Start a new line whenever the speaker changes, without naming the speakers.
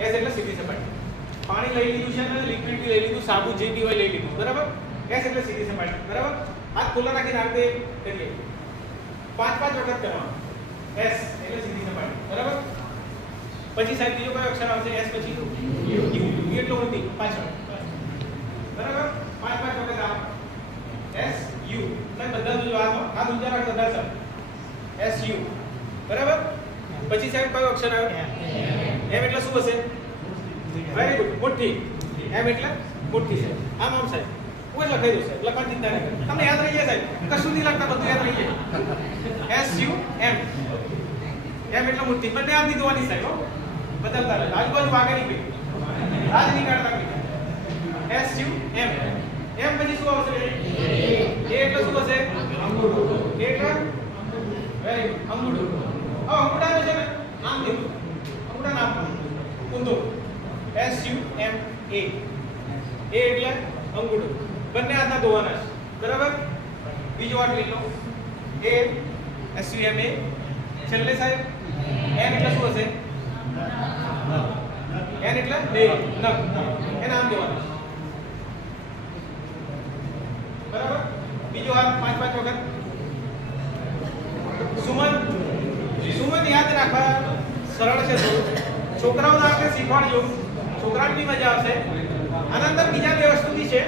S એટલે સીધી સપાટી. પાણી લઈ લીધું છે ને લિક્વિડ બી લઈ લીધું, સાબુ જે બી હોય લઈ લીધું. બરાબર? એસ એટલે સીધી સપાટી. બરાબર? હાથ ખુલ્લા રાખીને આ રીતે કરીએ. પાંચ પાંચ વખત કરવાનું. એસ એટલે સીધી સપાટી. બરાબર? પછી સાહેબ, બીજો કયો અક્ષર આવશે? એસ પછી યુ. યુ. એટલો ઊંધી પાછળ બરાબર? પાંચ પાંચ વખત આ. S, U. મેં બધા જો આ આ દુજા રાખ બધા સર એસ, યુ. બરાબર? પછી સાહેબ, કયો અક્ષર આવ્યો? એમ એટલે શું હશે? વેરી ગુડ મુઠ્ઠી એમ એટલે મુઠ્ઠી છે. આમ આમ સાહેબ. કોઈ લખાઈ દો સાહેબ. લખવાની ચિંતા નહીં તમને યાદ રહી જાય સાહેબ? કશું નહીં લખતા, બધું યાદ રહી જાય. એસ યુ એમ એમ એટલે મુઠ્ઠી બંને આમ નહીં ધોવાની સાહેબ, હો. બદલતા રહે. આજુબાજુ વાગે નહીં ભાઈ રાજ નહીં કાઢતા એસ યુ એમ એમ પછી શું આવશે? એ એટલે શું હશે? એ એટલે? વેરી ગુડ અંગૂઠો. હવે અંગૂઠાને છે ને? આમ નામ ઊંધો. S U એમ એ એ એટલે અંગૂઠો. બંને હાથના ધોવાના છે. બરાબર? બીજો વાત લઈ લો. એ S U એમ એ છેલ્લે સાહેબ? એન એટલે શું હશે? એન એટલે બે. નખ. એને આમ દેવાનું બરાબર? બીજો હાથ પાંચ પાંચ વખત. સુમન સુમન યાદ રાખવા સરળ છે થોડું. છોકરાઓને આપણે શીખવાડજો છોકરાઓની મજા આવશે. આના અંદર બીજા બે વસ્તુ બી છે.